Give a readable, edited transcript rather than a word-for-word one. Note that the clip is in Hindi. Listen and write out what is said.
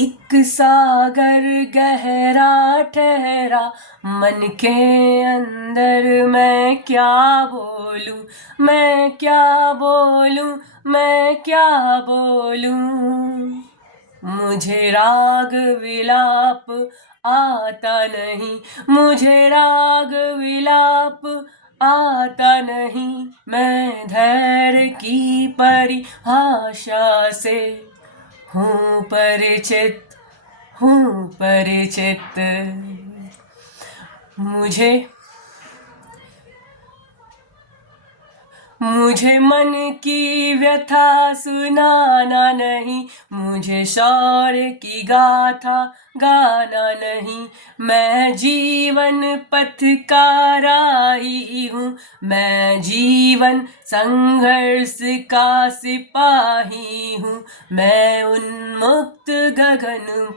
एक सागर गहरा ठहरा मन के अंदर, मैं क्या बोलूं, मैं क्या बोलूं, मैं क्या बोलूं। मुझे राग विलाप आता नहीं, मुझे राग विलाप आता नहीं। मैं धैर्य की परिभाषा से हूँ परिचित, हूँ परिचित। मुझे मन की व्यथा सुनाना नहीं, मुझे शौर्य की गाथा गाना नहीं। मैं जीवन पथ का राही हूँ, मैं जीवन संघर्ष का सिपाही हूँ। मैं उन्मुक्त गगन पर